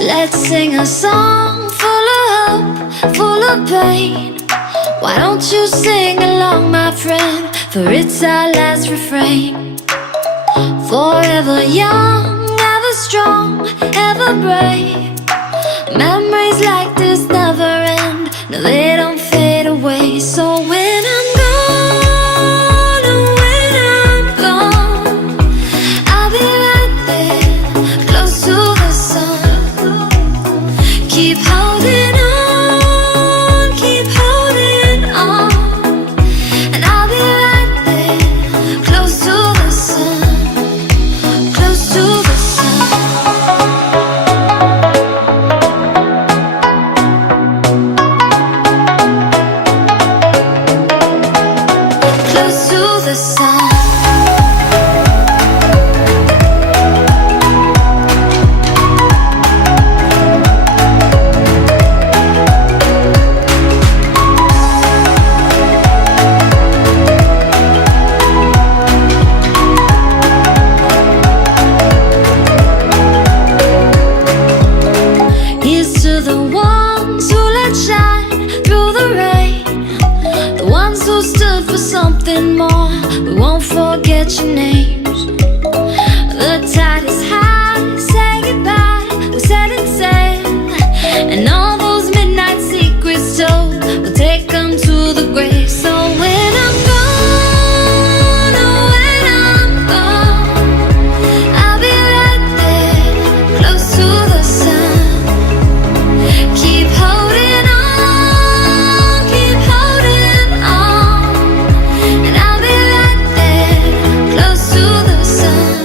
Let's sing a song full of hope, full of pain. Why don't you sing along, my friend? For it's our last refrain. Forever young, ever strong, ever brave. Memories like this never end. No, they don't fade away. So when I'm gone, oh, when I'm gone, I'll be right there, close to the sun. Keep holding on, keep holding on, and I'll be right there, close to the sun, close to the sun. Close to the sun. Here's to the ones who let shine through the rain, the ones who stood for something more. We won't forget your names. The tide is high, say goodbye, we're setting sail, and all those midnight secrets told, we'll take them to the grave. So when I'm gone, oh, when I'm gone, I'll be right there, close to the sun. Keep holding on, and I'll be right there, close to the sun,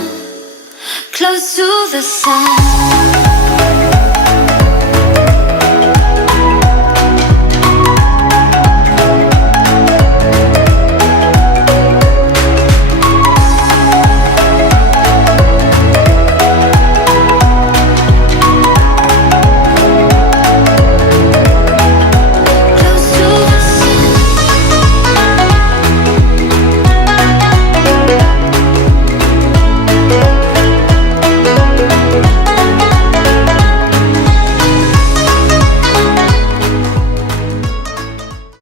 close to the sun.